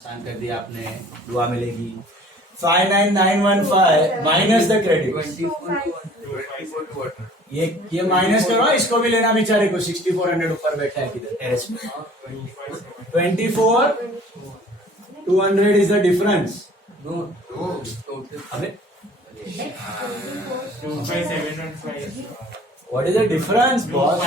आसान कर दिया आपने, दुआ मिलेगी। 59915 माइनस द क्रेडिट, ये माइनस करो, इसको भी लेना बेचारे को। 6400 ऊपर बैठा है किधर टेरेस में। 24200 इज द डिफरेंस। अबे what is the difference boss?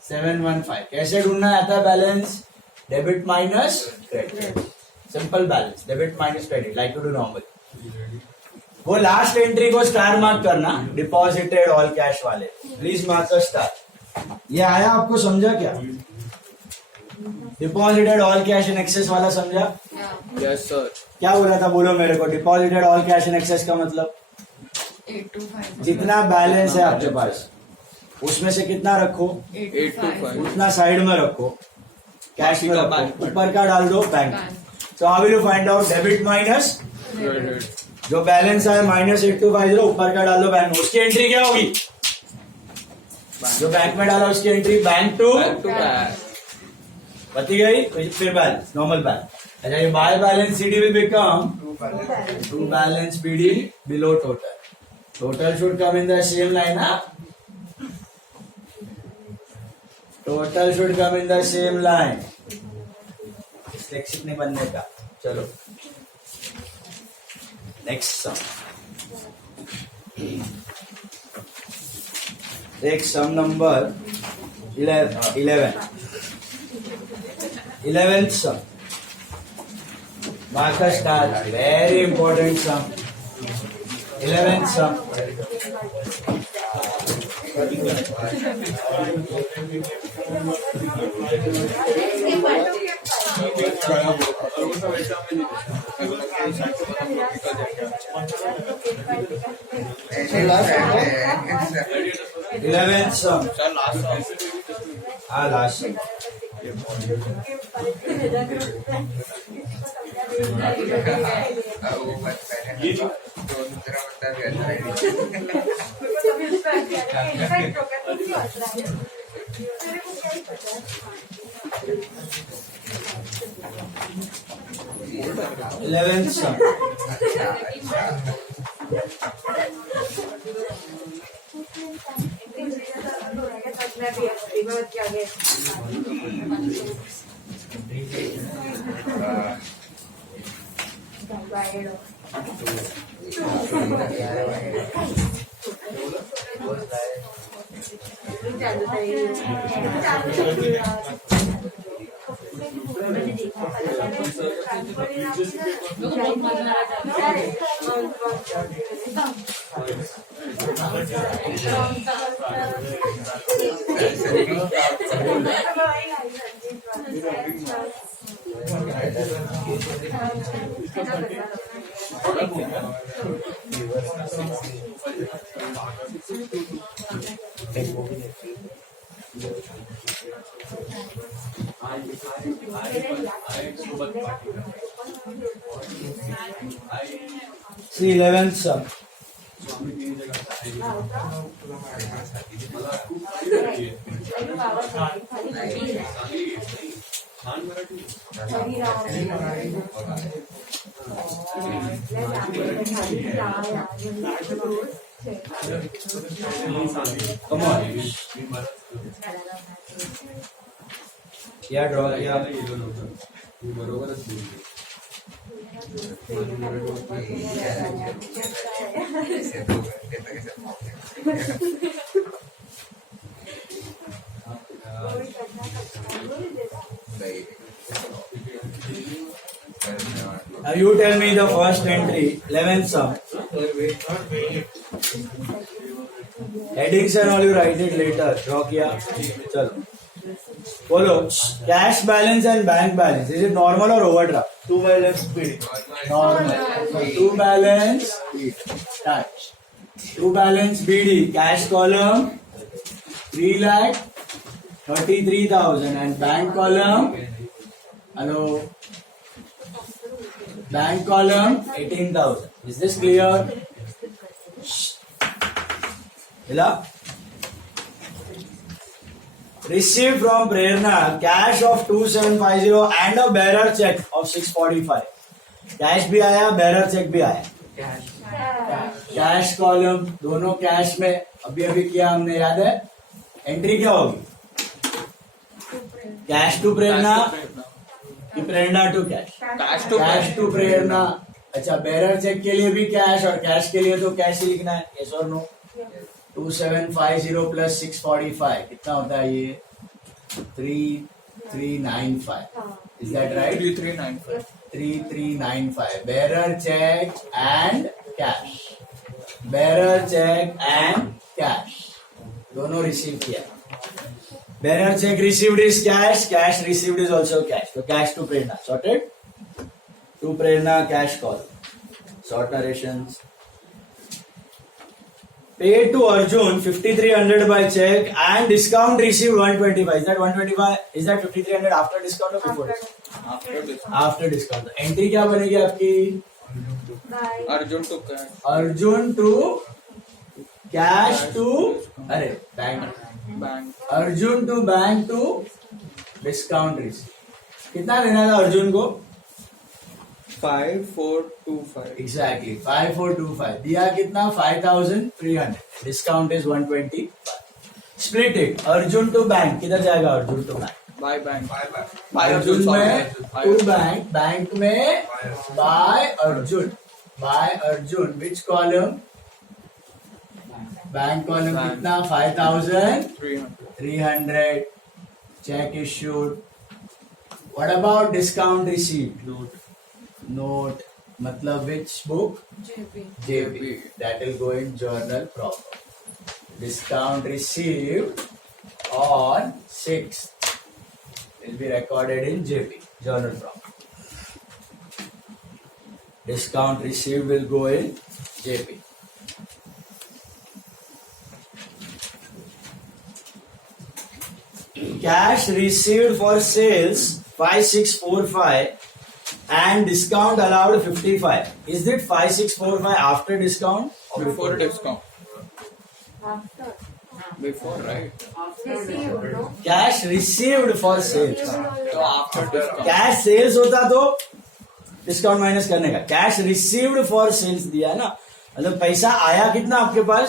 25715। कैसे ढूंढना आता है balance? Debit minus credit, simple balance, debit minus credit, like to do normal. वो लास्ट एंट्री को स्टार मार्क करना, डिपॉजिटेड ऑल कैश वाले, प्लीज मार्क स्टार। ये आया आपको, समझा क्या? Deposited all cash in excess वाला समझा? Yes sir. क्या बोला था, बोलो मेरे को। Deposited all cash in access का मतलब 825 जितना बैलेंस है आपके पास उसमें से कितना रखो, 825 उतना साइड में रखो, कैश में रखो, ऊपर का डाल दो बैंक। तो how will you find out? Debit minus credit. जो बैलेंस है -8250, ऊपर का डाल दो बैंक। उसकी एंट्री क्या होगी? जो बैंक में डाला उसकी एंट्री बैंक टू बती गई। फिर बैलेंस, नॉर्मल बैलेंस। अच्छा, ये by balance CD will become to balance BD below total. Total should come in the same line. Total should come in the same line. Dyslexic नहीं बनने का। चलो next sum. एक sum number 11th sum. Mark a star. Very important sum. 11th sum. Eleventh sum. Last sum. Eleventh sum. See 11th sum. Come on. क्या ड्रॉ किया? Now you tell me the first entry, 11th sum. Headings and all you write it later. Draw किया, चलो बोलो। Cash balance and bank balance, is it normal और overdraft? To balance normal, to balance to balance B D, cash column 3,33,000 and bank column, hello, bank column 18,000. Is this clear? Hila? received from Prerna cash of 2750 and a bearer check of 645. कैश भी आया, bearer check भी आया. Cash column दोनों कैश में अभी अभी किया हमने, याद है? एंट्री क्या होगी? कैश टू प्रेरणा कि प्रेरणा टू कैश? कैश टू प्रेरणा. अच्छा, बेरर चेक के लिए भी कैश और कैश के लिए तो कैश ही लिखना है. यस और नो? 2750 प्लस 645 कितना होता है ये? 3395. Is that right? 3395. 3395. Bearer cheque and cash. Bearer cheque and cash दोनों रिसीव किया. Bearer cheque received is cash, cash received is also cash. तो cash to Prerna sorted. To Prerna cash call. Short narrations. Paid to Arjun 5300 by check and discount received 125. Is that 125? Is that 5300 after discount or before? After this. After discount. तो एंट्री क्या बनेगी आपकी? Arjun to cash. Arjun to cash to, अरे bank. Bank. Arjun to bank to discount receive. कितना देना था अर्जुन को? 5425. एग्जैक्टली 5425. दिया कितना? 5300. Discount is 125. Split it. Arjun to bank किधर जाएगा? Arjun to bank. By bank. Arjun में टू बैंक, बैंक में by Arjun. By Arjun which column? Bank column कितना? 5300. Cheque issued. What about discount received? Note. मतलब which book? JP. That will go in journal proper. Discount received on 6th will be recorded in JP, journal proper. Discount received will go in JP. Cash received for sales 5645 and discount allowed 55. Is it 5645 after discount or Before discount. After. Before, right? Received, no? Cash received for sales? So after discount. Cash sales होता तो discount minus करने का. Cash received for sales दिया ना, मतलब पैसा आया कितना आपके पास?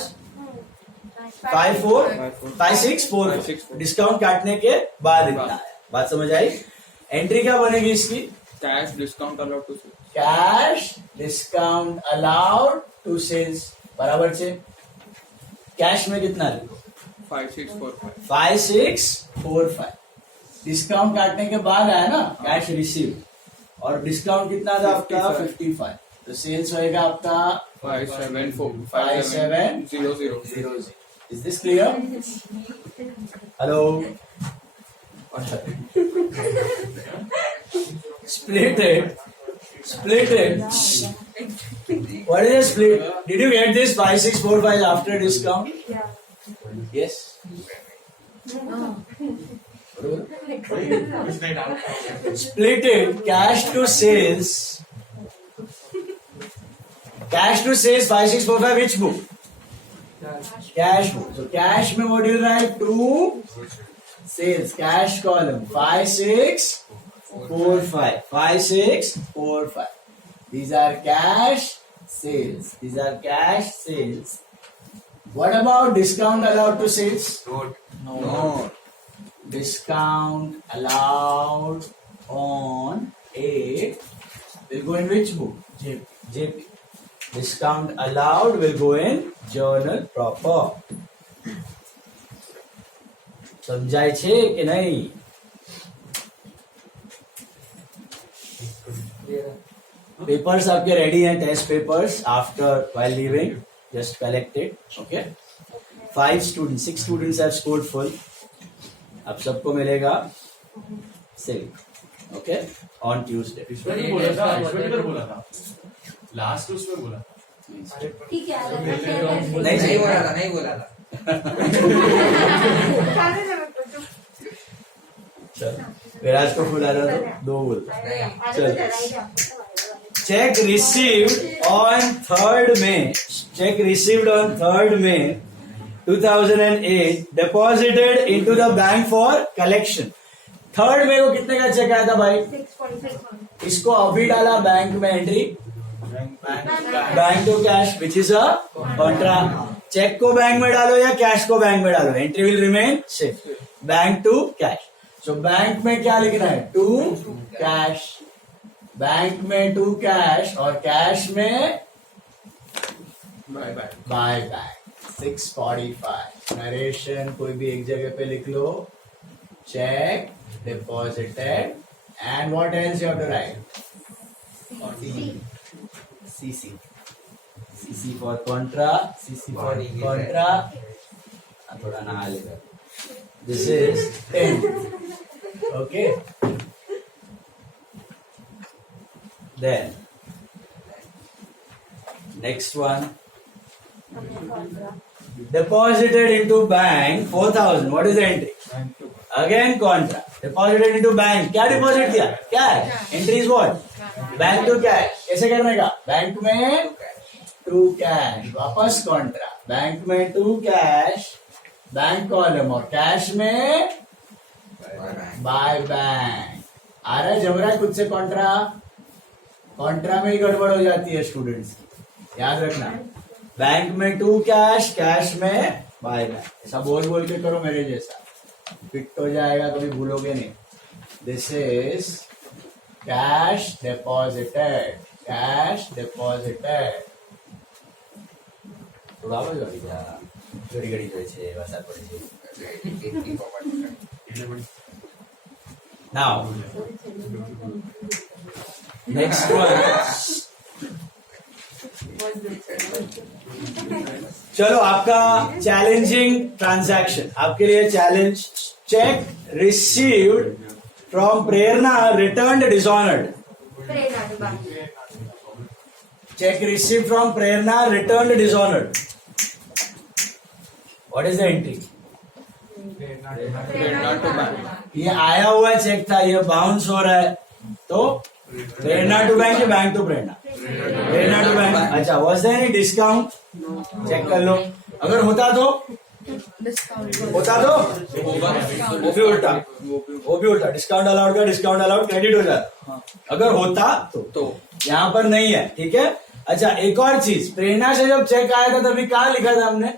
5645. डिस्काउंट काटने के बाद इतना आया. बात समझ आई? एंट्री क्या बनेगी इसकी? Cash discount allowed to sell. Cash discount allowed to sales बराबर से कैश में कितना लिखो? 5645. 5645. डिस्काउंट काटने के बाद आया ना कैश रिसीव, और डिस्काउंट कितना था आपका? 55. तो सेल्स होएगा आपका 5700. Is this clear? Hello. Split it. What is a split? Did you get this 5645 after discount? Yeah. Yes. Split it. Cash to sales. Cash to sales 5645. Which book? Cash book. So cash में what do you write? To sales. Cash column 5645. 5645. These are cash sales. These are cash sales. What about discount allowed to sales? No. Discount allowed on A will go in which book? JP. Discount allowed will go in journal proper. समझाय छे कि नहीं? पेपर्स आपके ready हैं. Test papers after while leaving just collect it. Okay. 6 students have scored full. अब सबको मिलेगा silk. Okay, on Tuesday. बोला था लास्ट उसमें बोला था. ठीक है. नहीं बोला था. चल, विराज को फुल आ रहा था, 2 बोल. चल. Check received on 3rd May. Check received on 3rd May 2008 deposited into the bank for collection. Third में वो कितने का चेक आया था भाई? 646. इसको अभी डाला बैंक में entry, bank to cash which is a contra. Cheque को बैंक में डालो या कैश को बैंक में डालो, entry will remain same. Bank to cash. So bank में क्या लिखना है? To cash. बैंक में टू कैश और कैश में by by. By bank. 645. Narration कोई भी एक जगह पे लिख लो. Cheque deposited and what else you have to write? CC. CC for contra. CC for contra. थोड़ा नहा लेगा. This is 10. Okay. Then next one. Deposited into bank 4,000. What is the entry? Again contra. Deposited into bank. क्या deposit किया? Cash. Entry is what? Bank to cash. कैसे करने का? Bank में to cash. वापस कॉन्ट्रा. बैंक में to cash, bank column, और cash में बाय बैंक. आ रहा है जम रहा है खुद से कॉन्ट्रा. कॉन्ट्रा में ही गड़बड़ हो जाती है स्टूडेंट्स की, याद रखना. बैंक में टू कैश, कैश में बाय बैंक. ऐसा बोल बोल के करो मेरे जैसा, फिट हो जाएगा, कभी भूलोगे नहीं. This is cash deposited. Cash deposited. થોડું આવે છે ઘડી ઘડી જોઈએ છે વરસાદ પડે છે. નાઉ નેક્સ્ટ વન. चलो आपका चैलेंजिंग ट्रांजैक्शन, आपके लिए challenge. Check received from Prerna returned dishonoured. Prerna to bank. Check received from Prerna returned dishonoured. What is the entry? Prerna to bank. ये आया हुआ चेक था, ये बाउंस हो रहा है, तो प्रेरणा टू बैंक या bank to Prerna? Prerna to bank. अच्छा, was there any discount? Cheque कर लो. अगर होता तो होता तो वो भी उल्टा, वो भी उल्टा. डिस्काउंट अलाउड का डिस्काउंट अलाउड क्रेडिट हो जाता. अगर होता तो यहाँ पर नहीं है. ठीक है. अच्छा, एक और चीज, प्रेरणा से जब चेक आया था तभी कहाँ लिखा था हमने?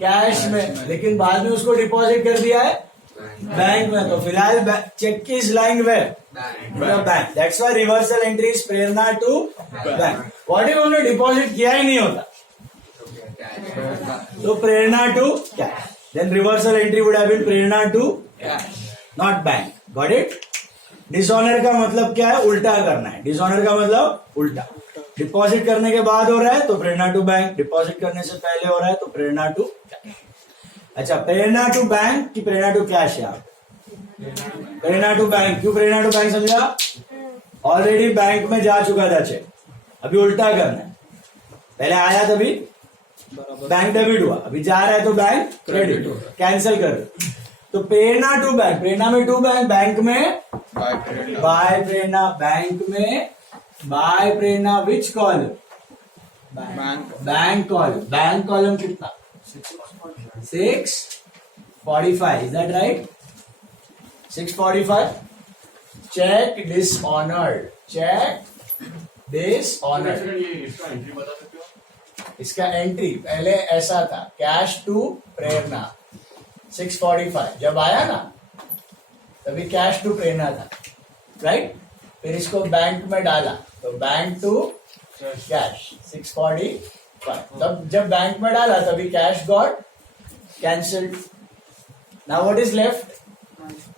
कैश में. लेकिन बाद में उसको डिपॉजिट कर दिया है बैंक में, तो फिलहाल cheque is lying where? Bank. That's why reversal entry is Prerna to bank. What if हमने डिपॉजिट किया ही नहीं होता? तो Prerna to cash. Then reversal entry would have been Prerna to cash, not bank. Got it? Dishonour का मतलब क्या है? उल्टा करना है. डिसऑनर का मतलब उल्टा. डिपॉजिट करने के बाद हो रहा है तो प्रेरणा टू बैंक, डिपॉजिट करने से पहले हो रहा है तो प्रेरणा टू कैश. अच्छा, प्रेरणा टू बैंक कि प्रेरणा टू कैश? यहाँ प्रेरणा टू बैंक. क्यों प्रेरणा टू बैंक समझा? ऑलरेडी बैंक में जा चुका था चेक, अभी उल्टा करना है. पहले आया तभी बैंक डेबिट हुआ, अभी जा रहा है तो बैंक क्रेडिट. कैंसिल कर दो. तो प्रेरणा टू बैंक. प्रेरणा में टू बैंक, बैंक में बाय प्रेरणा, बैंक में by Prerna. Which column? Bank column. Bank column कितना? 645. Is that right? 645. Cheque dishonoured. Cheque dishonoured. इसका एंट्री बता सकते हो? इसका एंट्री पहले ऐसा था, कैश टू प्रेरणा 645. जब आया ना तभी कैश टू प्रेरणा था, राइट? फिर इसको बैंक में डाला तो बैंक टू कैश 645. तब जब बैंक में डाला तभी cash got cancelled. Now what is left?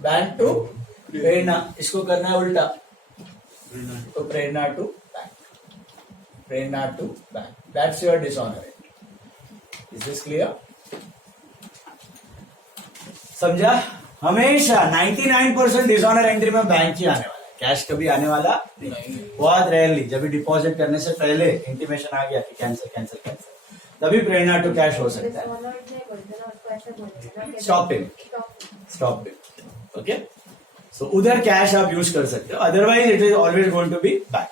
Bank to Prerna. इसको करना है उल्टा, तो Prerna to bank. Prerna to bank. That's your dishonor. Is this clear? समझा? हमेशा 99% डिसऑनर एंट्री में बैंक ही आने वाला है, कैश कभी आने वाला नहीं. बहुत रेयरली, जब भी डिपॉजिट करने से पहले इंटीमेशन आ गया कि कैंसिल कैंसिल कैंसिल, तभी प्रेरणा टू कैश हो सकता है. Stop him. Stop it. Okay? So उधर कैश आप यूज कर सकते हो, otherwise it is always going to be bank.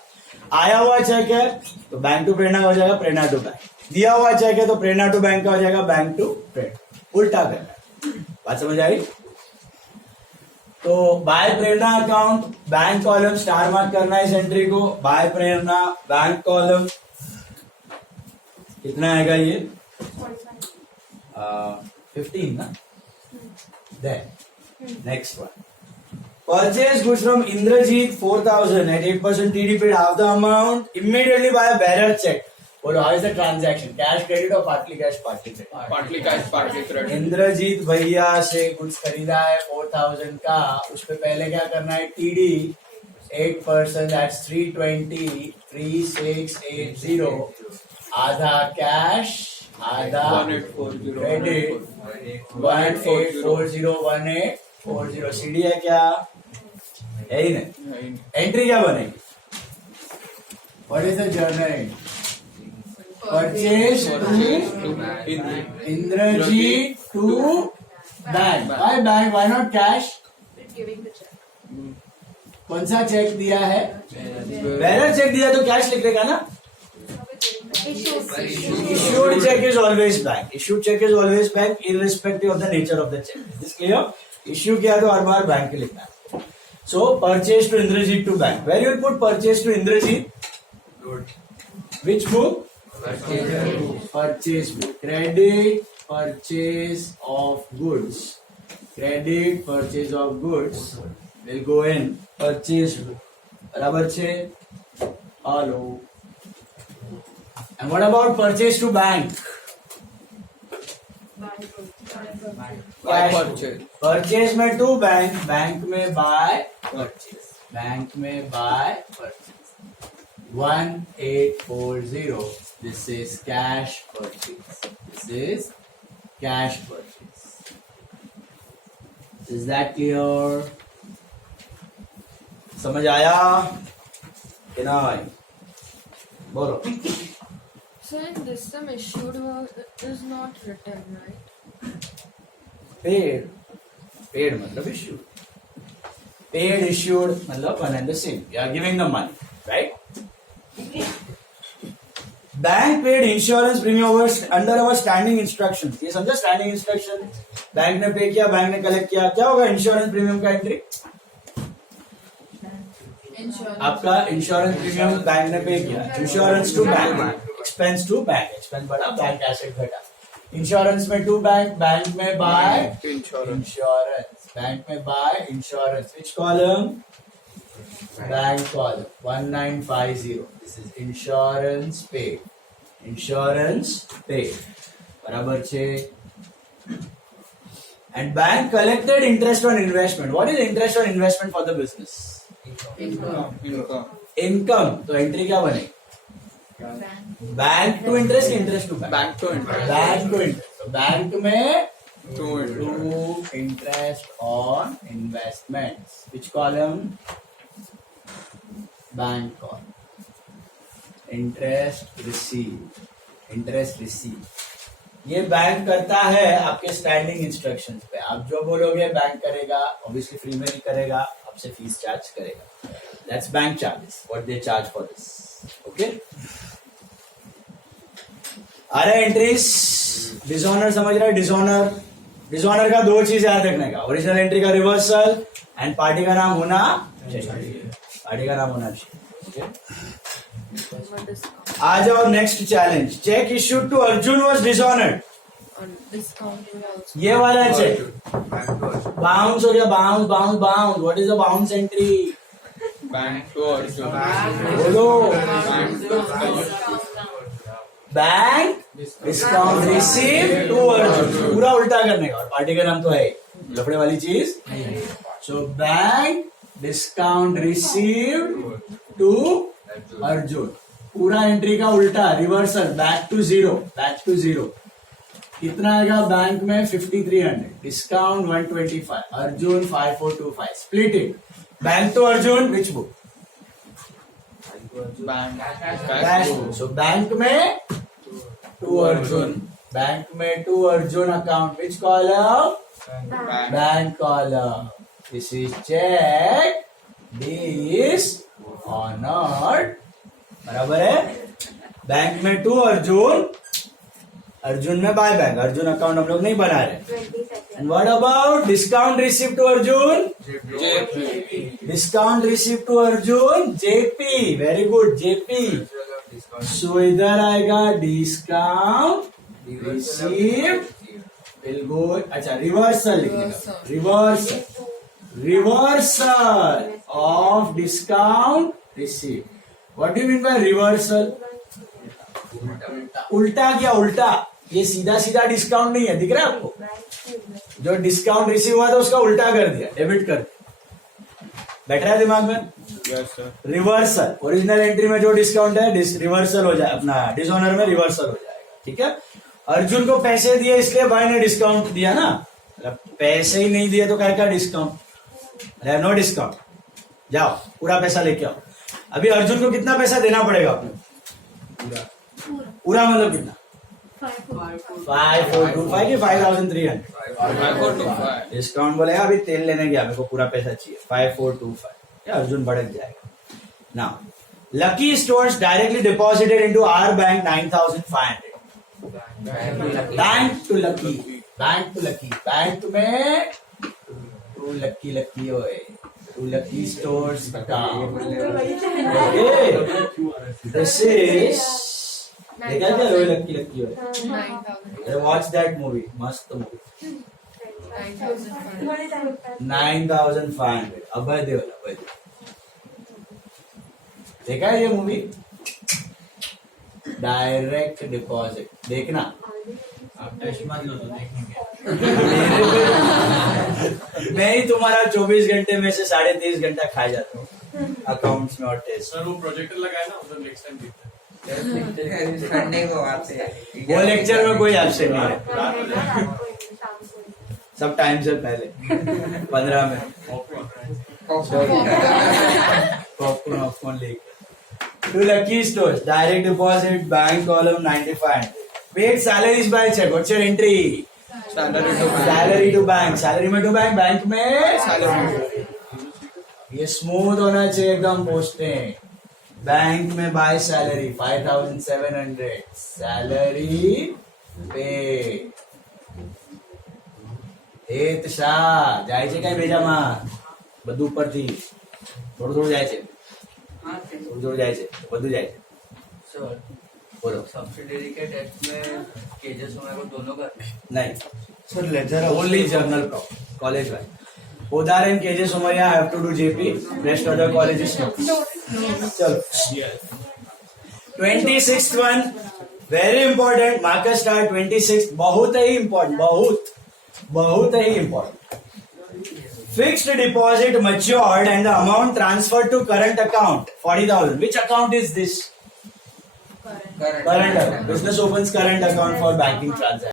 आया हुआ चेक है तो बैंक टू प्रेरणा हो जाएगा, प्रेरणा टू बैंक। दिया हुआ चेक है तो प्रेरणा टू बैंक का हो जाएगा, बैंक टू प्रेरणा। उल्टा करना है। बात समझ आई? तो by Prerna account bank column star mark करना है इस एंट्री को। बाय प्रेरणा बैंक कॉलम कितना आएगा ये 15 ना। Then next one, purchase goods from Indrajit 4,000 at 8% TD, paid half the amount immediately by a bearer check. बोलो how is the transaction? Cash credit or partly cash partly credit? Partly cash, partly credit. Indrajit भैया से गुड्स खरीदा है 4,000 का, उस पे पहले क्या करना है? TD 8%, that's 320, 3680, आधा कैश आधा 1840 क्रेडिट, 1840 सीडी है क्या? है ही नहीं। एंट्री क्या बनेगी? What is the journal entry? Purchase to Indrajit to bank. By bank, why not cash? कौन सा चेक दिया है? बैरर चेक दिया तो कैश लिख देगा ना। Issued check is always bank. Issued check is always bank, irrespective of the nature of the check. Is this clear? Issue किया तो हर बार बैंक के लिखना है। So purchase to Indrajit to bank. Where you will put purchase to Indrajit? Which book? Purchase book. Credit purchase of goods. Credit purchase of goods will go in purchase book. बराबर छे? Hello. And what about purchase to bank? Buy purchase. Purchase में to bank, bank में buy purchase, bank में buy purchase. 1840. This is cash purchase. This is cash purchase. Is that clear? समझ आया कि ना भाई? बोलो। So in this sum issued is not written, right? Paid मतलब issued. Paid issued मतलब one and the same. You are giving the money, right? Bank paid insurance premium under our standing instructions. ये समझा standing instruction? Bank ने pay किया, बैंक ने कलेक्ट किया, क्या होगा इंश्योरेंस प्रीमियम का एंट्री? आपका इंश्योरेंस प्रीमियम बैंक ने पे किया, insurance to bank, expense to bank, expense बढ़ा, बैंक एसेट घटा। इंश्योरेंस में टू बैंक, बैंक में बाय इंश्योरेंस, बैंक में by insurance. Which column? Bank column 1950. This is insurance paid, insurance paid बराबर छे। And bank collected interest on investment. What is interest on investment for the business? Income. तो एंट्री क्या बनेगी? Bank to interest, interest to bank? Bank to interest. Bank to interest. तो bank में To interest. To interest on investments. Which column? Bank column. Interest receive, interest receive ये bank करता है आपके standing instructions पे। आप जो बोलोगे बैंक करेगा, ऑब्वियसली फ्री में नहीं करेगा, आपसे फीस चार्ज करेगा। That's bank charges, what they charge for this. Okay, अरे एंट्रीज डिसऑनर समझ रहा है? डिसऑनर, डिसऑनर का दो चीज याद रखने का, ओरिजिनल एंट्री का रिवर्सल एंड पार्टी का नाम होना चाहिए, पार्टी का नाम होना चाहिए। आ जाओ next challenge. Cheque issued to Arjun was dishonoured. Discount will also. ये वाला चेक बाउंस हो गया, bounce bounce bounce. What is the bounce entry? Bank to Arjun. बोलो। Bank to bank discount receive to Arjun, पूरा उल्टा करने का, और पार्टी का नाम तो है लफड़े वाली चीज। So bank discount receive to Arjun, पूरा एंट्री का उल्टा, reversal, back to zero, back to zero. कितना आएगा बैंक में? 5300, discount 125, Arjun 5425। Split it, bank to Arjun which book? Bank. Bank. So bank में टू अर्जुन, बैंक में to Arjun account, which column? Bank. Bank column. This is cheque, dishonoured में to Arjun, Arjun में by bank, Arjun अकाउंट हम लोग नहीं बना रहे. 22nd. And what about discount received to Arjun? JP. Discount received to Arjun, JP. Very good, JP. So इधर आएगा discount received will go. अच्छा reversal लिखिएगा. Reversal of discount received. What do you mean by reversal? उल्टा क्या उल्टा? ये सीधा सीधा डिस्काउंट नहीं है, दिख रहा है आपको? जो डिस्काउंट रिसीव हुआ था उसका उल्टा कर दिया, डेबिट कर दिया. बैठ रहा है दिमाग में? Yes, sir. Reversal, original entry में जो डिस्काउंट है रिवर्सल हो जाए, अपना डिसऑनर में रिवर्सल हो जाएगा. ठीक है. अर्जुन को पैसे दिए इसलिए भाई ने डिस्काउंट दिया ना. मतलब पैसे ही नहीं दिए तो क्या क्या डिस्काउंट? No discount. जाओ पूरा पैसा लेके आओ. अभी अर्जुन को कितना पैसा देना पड़ेगा आपने? पूरा मतलब कितना? 5425 की 5300. 5425. डिस्काउंट बोलेगा अभी तेल लेने गया, मेरे को पूरा पैसा चाहिए. 5425. अर्जुन भड़क जाएगा. Now Lucky Stores directly deposited into our bank 9500. Bank to Lucky, bank to Lucky, bank में टू लकी होए, to Lucky Stores account. This is देखा क्या रोय लकी होए? 9,000. वॉच दैट मूवी, मस्त मूवी. 9,500. 9500. अभय देओल. देखा है ये मूवी? डायरेक्ट डिपॉजिट देखना. आप टेस्ट मान लो तो देखेंगे. मैं ही तुम्हारा 24 घंटे में से 30.5 घंटा खा जाता हूँ अकाउंट्स में और टेस्ट. सर वो प्रोजेक्टर लगाया ना, उधर नेक्स्ट टाइम देखते हैं. संडे को आते वो लेक्चर में कोई एब्सेंट नहीं है, शाम को. सब टाइम से पहले 15 मिनट पॉपकॉर्न लेके. To Lucky Stores direct deposit bank column 95. Paid salaries by cheque. What's your entry? Salary to bank. Salary में टू बैंक, बैंक में Salary. ये स्मूथ होना चाहिए एकदम पोस्टिंग. बैंक में बाय सैलरी 5700. सैलरी पे હેત શાહ જાય છે કઈ બેજામાં? બધું ઉપરથી થોડું જાય છે, થોડું જાય છે, બધું જાય છે. सर બોલો. सब्सिडरी के टेस्ट में केजे समय को दोनों करना है. नहीं sir, ledger only journal college wise. Podar and K J Somaiya have to do J P, rest other colleges no. चलो 26th one very important. Marker star 26th बहुत ही इंपॉर्टेंट, बहुत ही important. Fixed deposit matured and the amount transferred to current account 40,000. Which account is this? Current account. Business opens current account for banking transaction.